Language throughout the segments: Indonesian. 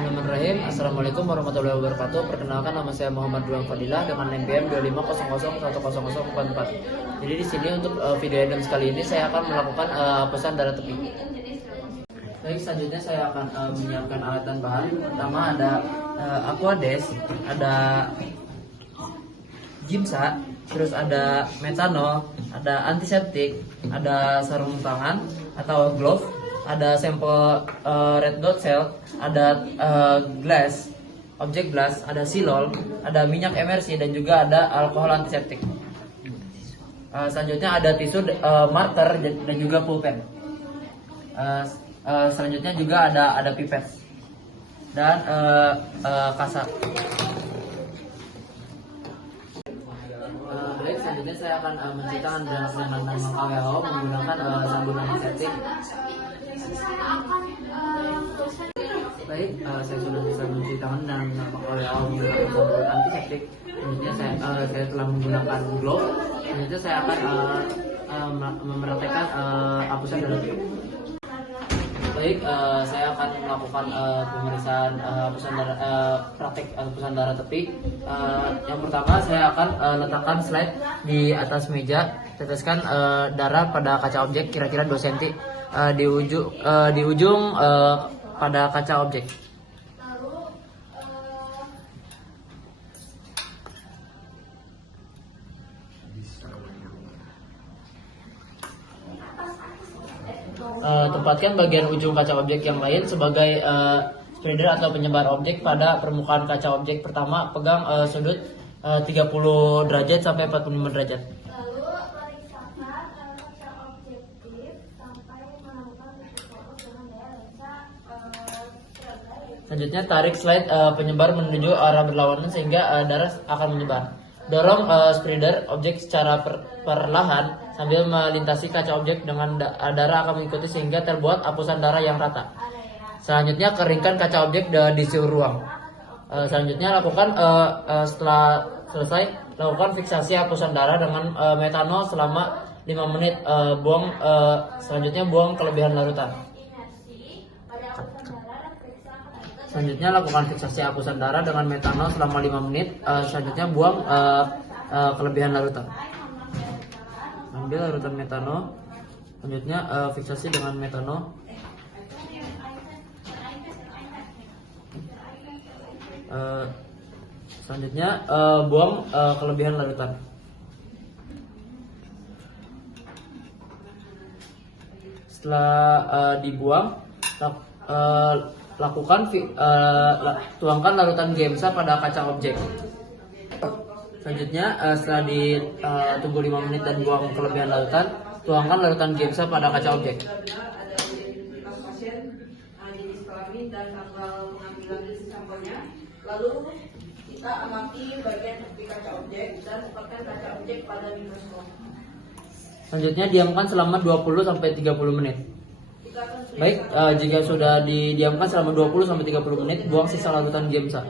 Bismillahirrahmanirrahim. Assalamualaikum warahmatullahi wabarakatuh. Perkenalkan, nama saya Muhammad Duang Fadilah dengan NPM 2500100044. Jadi di sini untuk video Adam kali ini saya akan melakukan pesan darah tepi. Baik, selanjutnya saya akan menyiapkan alat dan bahan. Pertama ada Aquades, ada Gimsa, terus ada metanol, ada antiseptik, ada sarung tangan atau glove, ada sampel red blood cell, ada objek glass, ada silol, ada minyak emersi, dan juga ada alkohol antiseptik. Selanjutnya ada tisu, marker, dan juga pulpen. Selanjutnya juga ada pipet dan kasak. Baik, selanjutnya saya akan mencuci tangan dengan WHO menggunakan sabun antiseptik. Baik, saya sudah bisa mencuci tangan dan WHO menggunakan sabun antiseptik. Selanjutnya saya telah menggunakan glove. Selanjutnya saya akan mempraktekkan hapusan darah. Baik, saya akan melakukan pemeriksaan praktek hapusan darah tepi. Yang pertama, saya akan letakkan slide di atas meja, teteskan darah pada kaca objek kira-kira 2 cm di ujung pada kaca objek. Tempatkan bagian ujung kaca objek yang lain sebagai spreader atau penyebar objek pada permukaan kaca objek. Pertama, pegang sudut 30 derajat sampai 45 derajat. Lalu periksakan kaca objektif sampai menemukan titik fokus dengan daya lensa spreader. Selanjutnya, tarik slide penyebar menuju arah berlawanan sehingga darah akan menyebar. Dorong spreader objek secara perlahan sambil melintasi kaca objek dengan darah akan mengikuti sehingga terbuat hapusan darah yang rata. Selanjutnya, keringkan kaca objek di suhu ruang. Selanjutnya, setelah selesai, lakukan fiksasi hapusan darah dengan metanol selama 5 menit. Selanjutnya, buang kelebihan larutan. Selanjutnya, lakukan fiksasi hapusan darah dengan metanol selama 5 menit. Selanjutnya, buang kelebihan larutan. Ambil larutan metanol. Selanjutnya, fiksasi dengan metanol. Selanjutnya, buang kelebihan larutan. Setelah dibuang, tuangkan larutan Gemsa pada kaca objek. Selanjutnya, setelah ditunggu 5 menit dan buang kelebihan larutan, tuangkan larutan Gemsa pada kaca objek. Jenis kelamin dan tanggal pengambilan sampelnya. Lalu kita amati bagian tepi kaca objek dan tempatkan kaca objek pada mikroskop. Selanjutnya, diamkan selama 20-30 menit. Baik, jika sudah didiamkan selama 20-30 menit, buang sisa larutan Gemsa.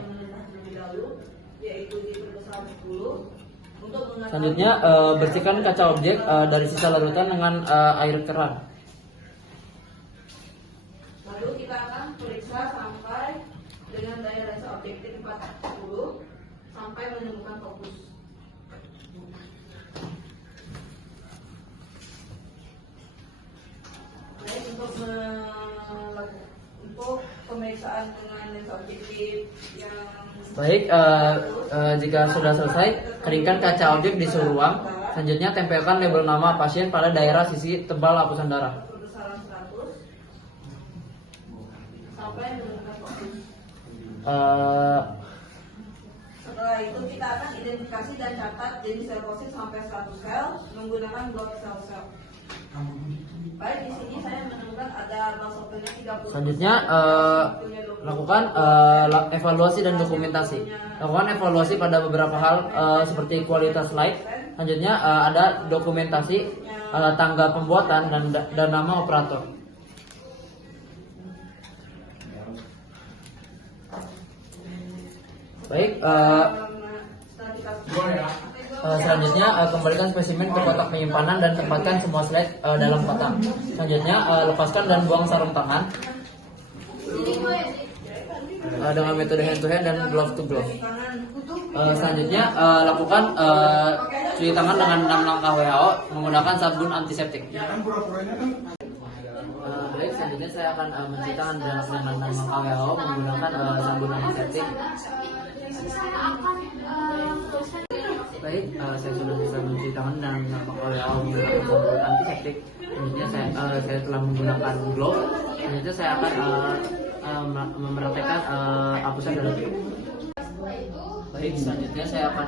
Selanjutnya, bersihkan kaca objek dari sisa larutan dengan air keran. Lalu kita akan periksa sampai dengan daya lensa objektif 40 sampai menemukan fokus. Baik, untuk pemeriksaan dengan lensa objektif yang Baik, jika sudah selesai, keringkan kaca objek di suhu ruang. Selanjutnya, tempelkan label nama pasien pada daerah sisi tebal hapusan darah. berbesaran 100 sampai menemukan fokus. Setelah itu kita akan identifikasi dan catat jenis sel fosil sampai 100 sel menggunakan blood cell. Baik, di sini saya menemukan ada basofilnya 30. Selanjutnya, lakukan evaluasi dan dokumentasi. Lakukan evaluasi pada beberapa hal seperti kualitas light. Selanjutnya, ada dokumentasi tanggal pembuatan dan nama operator. Baik, selanjutnya kembalikan spesimen ke kotak penyimpanan dan tempatkan semua slide dalam kotak. Selanjutnya, lepaskan dan buang sarung tangan. dengan metode hand to hand dan glove to glove. Selanjutnya lakukan cuci tangan dengan 6 langkah WHO menggunakan sabun antiseptik. Baik, selanjutnya saya akan mencuci tangan dengan 6 langkah WHO menggunakan sabun antiseptik. Baik, saya sudah bisa mencuci tangan dengan WHO menggunakan sabun antiseptik. Selanjutnya saya telah menggunakan glove. Selanjutnya saya akan mempraktekkan hapusan darah. Baik, selanjutnya saya akan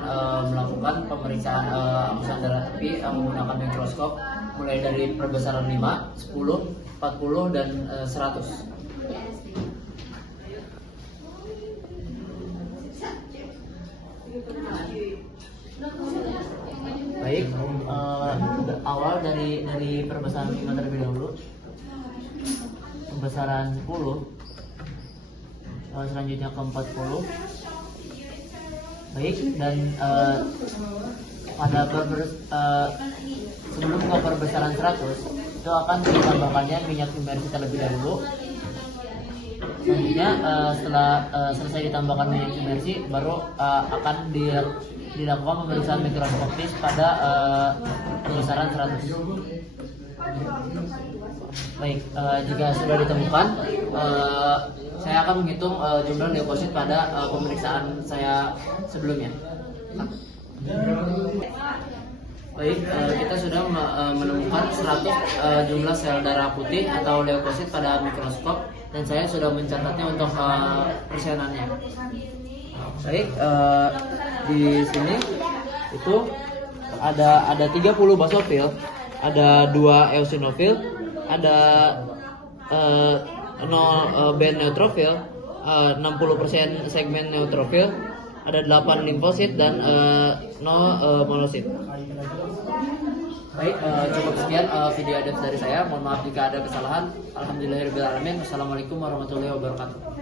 melakukan pemeriksaan hapusan darah tepi menggunakan mikroskop mulai dari perbesaran 5, 10, 40, dan 100. Baik, awal dari perbesaran 5 terlebih dahulu. Perbesaran 10, selanjutnya ke 40. Baik, dan pada sebelum ke perbesaran 100 itu akan ditambahkannya minyak imersi terlebih dahulu. Selanjutnya setelah selesai ditambahkan minyak imersi, baru akan dilakukan pemeriksaan mikroskopis pada perbesaran 100. Baik, jika sudah ditemukan, saya akan menghitung jumlah leukosit pada pemeriksaan saya sebelumnya. Baik, kita sudah menemukan 100 jumlah sel darah putih atau leukosit pada mikroskop, dan saya sudah mencatatnya untuk persenannya. Baik, di sini itu ada 30 basofil, ada 2 eosinofil, ada 0 band neutrofil, 60% segmen neutrofil, ada 8 limfosit dan 0 monosit. Baik, cukup sekian video dari saya. Mohon maaf jika ada kesalahan. Alhamdulillahirabbil alamin. Wassalamualaikum warahmatullahi wabarakatuh.